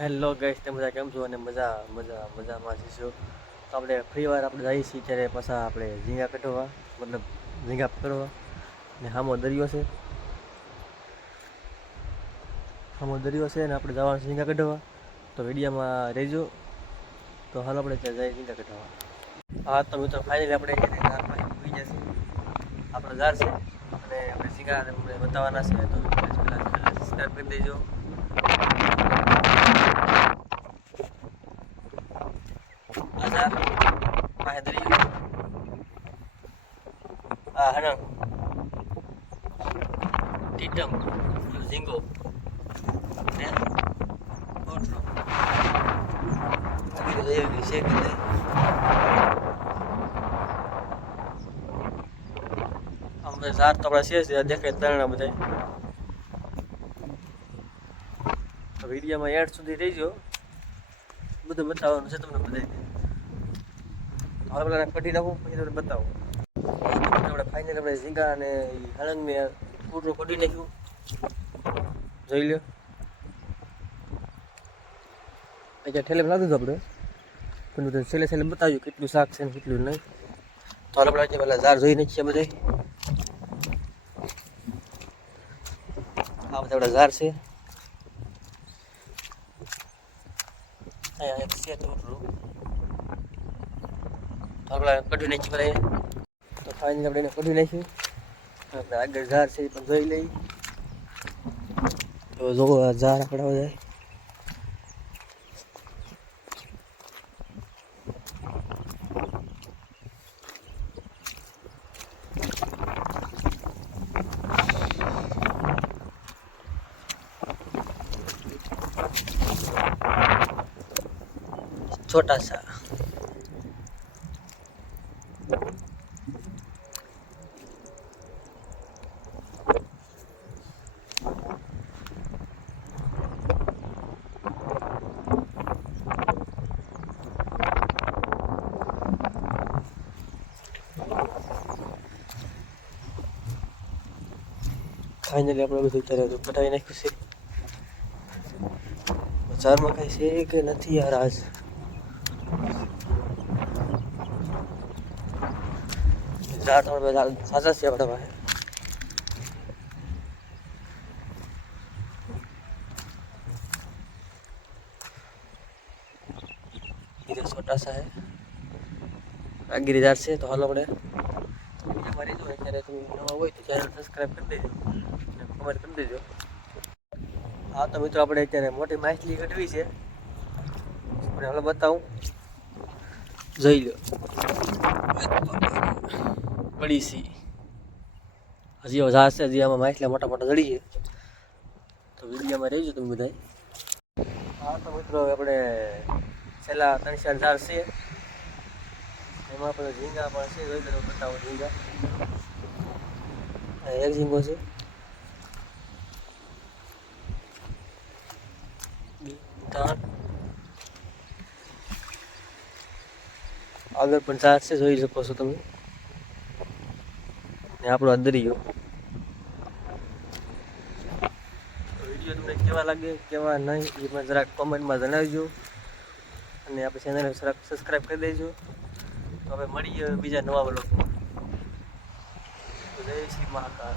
Hello guys, તમે બધા કેમ છો? અને મજામાં જઈશું. તો આપણે ફ્રી વાર આપણે જઈએ છીએ ત્યારે પાછા આપણે ઝીંગા કઢવા, મતલબ ઝીંગા પકડવા. ને સામો દરિયો છે ને આપણે જવાનું ઝીંગા કઢવા. તો વિડીયોમાં રહેજો. તો હાલ આપણે ત્યાં જઈએ ઝીંગા કઢવા. હા તો મિત્રો, ફાઇનલી આપણે ઝાડમાં ઉગી જશે. આપણો ઝાડ છે અને આપણે ઝીંગા બતાવવાના છે. તો પહેલાં સબસ્ક્રાઈબ કરી દેજો. Azar, Mahadri, Hanang, Titam, Zingo, dan Outro. Lagi kita ya guys ya kita. Sampai saat આપણે છે દેખાય તરણા બધા. તો વિડીયોમાં એડ સુધી રહેજો. બધું બતાવવાનું છે તમને બધાને. હવે પેલા કઢી નાખું પછી તમને બતાવું. આપણે ફાઇનલ આપણે ઝીંગા અને હળંગને પૂરું કઢી નાખ્યું. જોઈ લો. અહીંયા ઠેલે લાવી દીધું આપણે. પણ છેલ્લે બતાવ્યું કેટલું શાક છે ને કેટલું નહીં. તો આપણે આજે પેલા ઝાડ જોઈ નાખીએ બધા. આ બધા આપણા ઝાડ છે. અહીંયા એક છે ટોટલું. તો આપણે કઢી નાખીએ બધા. તો ફાઇનલી આપણે એને કઢી નાખ્યું. આપણે આગળ ઝાડ છે એ પણ જોઈ લઈ. તો જો ઝાડ આપણે બધા छोटा सा ફાઇનલી આપણે બધું અત્યારે કઢાવી નાખ્યું છે. બજારમાં કઈ છે કે નથી યાર આજ. ઝાડ તો બધા સાચા છે આપણા પાસે. इधर छोटा सा है आगे जार से. तो हालो આપણે અમારી જો અત્યારે તમે નવા હોય તો ચેનલ સબસ્ક્રાઇબ કરી દેજો અને કમેન્ટ કરી દેજો. હા તો મિત્રો, આપણે અત્યારે મોટી માછલી કઢવી છે. આપણે હાલો બતાવું. જોઈ લો પડી સી. હજી ઝાડ છે, હજી આમાં માછલા મોટા મોટા જડી છે. તો વિડીયોમાં રહેજો તમે બધા. હા તો મિત્રો, આપણે છેલ્લા 3-4 ઝાડ છે. એમાં આપણે ઝીંગા પણ છે. જોઈ લો બતાવો ઝીંગા. એક ઝીંગો છે. આગળ પણ ઝાડ છે, જોઈ શકો છો તમે. ને આપણો દરિયો. વિડીયો તમને કેવા લાગે કેવા નહીં એ પણ જરાક કોમેન્ટમાં જણાવજો. અને આપણે ચેનલને સબસ્ક્રાઈબ કરી દેજો. તો હવે મળીએ બીજા નવા વ્લોગમાં. જય શ્રી મહાકાલ.